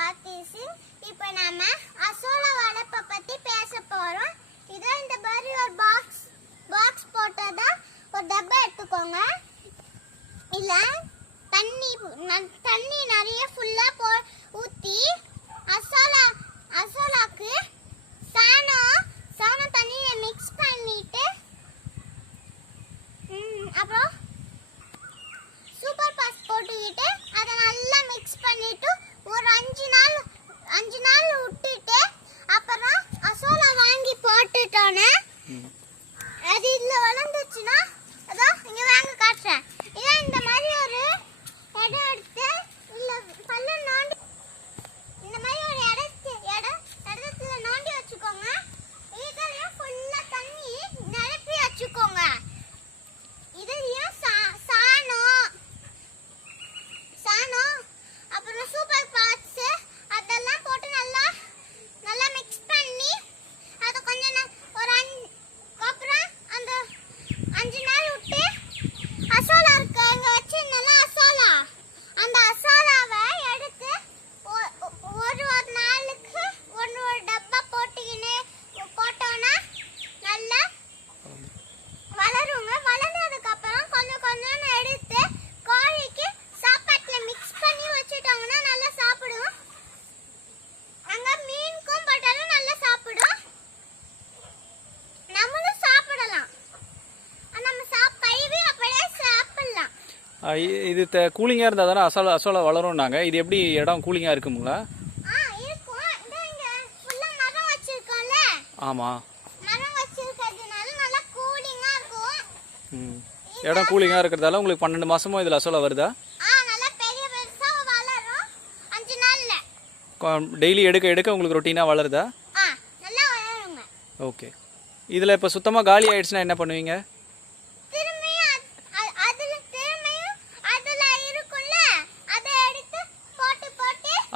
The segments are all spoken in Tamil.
ஸ்வாதி சிங். இப்போ நாம அசோலா வளர்ப்பை பத்தி பேச போறோம். இதான் இந்த மாதிரி ஒரு பாக்ஸ் போட்டதா ஒரு டப்பா எடுத்துக்கோங்க. இல்ல தண்ணி நிறைய ஃபுல்லா ஊத்தி அசோலாக்கு சாணம் தண்ணியை மிக்ஸ் பண்ணிட்டு அப்புறம் சூப்பர் பாஸ் போட்டுக்கிட்டு அதை நல்லா மிக்ஸ் பண்ணிட்டு ஒரு 5 நாள் விட்டுட்டு அப்புறம் அசோலா வாங்கி போட்டுட்டோன்னே அது இதுல வளர்ந்துச்சுன்னா அதோ இங்க வாங்க காட்டுறேன். இதான் இந்த மாதிரி ஒரு இடம் எடுத்து இல்ல பல்ல நோண்டி இந்த மாதிரி ஒரு இடத்துல நோண்டி வச்சுக்கோங்க. இதுலயும் ஃபுல்லா தண்ணி நிரப்பி வச்சுக்கோங்க. இதுலயும் சாணம் அப்புறம் சூப்பர் பார்ட்ஸ் அதெல்லாம் போட்டு நல்லா மிக்ஸ் பண்ணி அது அப்புறம் அந்த 5 நாள் விட்டு அசோலா இருக்கு இங்க வச்சிருந்தோம்ல அந்த அசோலாவை எடுத்து ஒரு நாளுக்கு ஒரு டப்பா போட்டோம்னா நல்லா வளருங்க. வளர்ந்ததுக்கு அப்புறம் கொஞ்சம் எடுத்து கோழிக்கு சாப்பாட்டுல மிக்ஸ் பண்ணி வச்சுட்டோம்னா நல்லா சாப்பிடும். அங்க மீனுக்கும் போட்டாலும் நல்லா சாப்பிடும். நம்மளும் சாப்பிடலாம். நம்ம பைவே அப்படியே சாப்பிடலாம். இது கூலிங்கா இருந்தா தானே அசோலா வளரும்னாங்க. இது எப்படி இடம் கூலிங்கா இருக்குங்களா? இருக்கும். இங்க ஃபுல்லா மரம் வச்சிருக்கோம்ல. ஆமா. மரம் வச்சிருக்கிறதுனால நல்லா கூலிங்கா இருக்கும். இடம் கூலிங்கா இருக்கிறதால உங்களுக்கு 12 மாசமும் இதுல அசோலா வருதா? நல்லா பெருசா வளரும் 5 நாள்ல. டெய்லி எடுக்க உங்களுக்கு ரொட்டீனா வளருதா? நல்லா வளருங்க. ஓகே. இதுல இப்ப சுத்தமா காலி ஆயிடுச்சுன்னா என்ன பண்ணுவீங்க?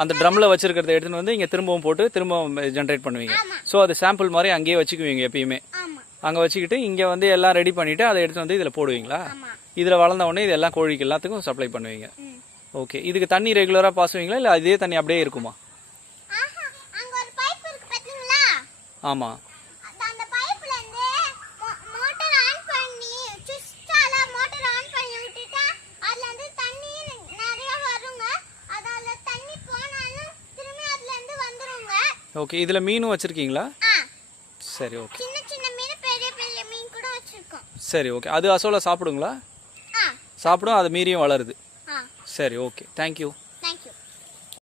அந்த ட்ரம்ல வச்சிருக்கிறத எடுத்துன்னு வந்து இங்க திரும்பவும் போட்டு திரும்பவும் ஜெனரேட் பண்ணுவீங்க. ஸோ அது சாம்பிள் மாதிரி அங்கேயே வச்சுக்குவீங்க எப்பயுமே. அங்கே வச்சுக்கிட்டு இங்கே வந்து எல்லாம் ரெடி பண்ணிட்டு அதை எடுத்து வந்து இதில் போடுவீங்களா? இதில் வளர்ந்த உடனே இது எல்லாம் கோழிக்கு எல்லாத்துக்கும் சப்ளை பண்ணுவீங்க. ஓகே. இதுக்கு தண்ணி ரெகுலராக பாசுவீங்களா இல்லை அதே தண்ணி அப்படியே இருக்குமா? ஆமாம். ஓகே. இதுல மீனும் வச்சிருக்கீங்களா? சரி. ஓகே. சின்ன மீன் பெரிய மீன் கூட வச்சிருக்கோம். சரி. ஓகே. அது அசோலா சாப்பிடுங்களா? சாப்பிடும். அது மீறியும் வளருது. சரி. ஓகே. தேங்க்யூ.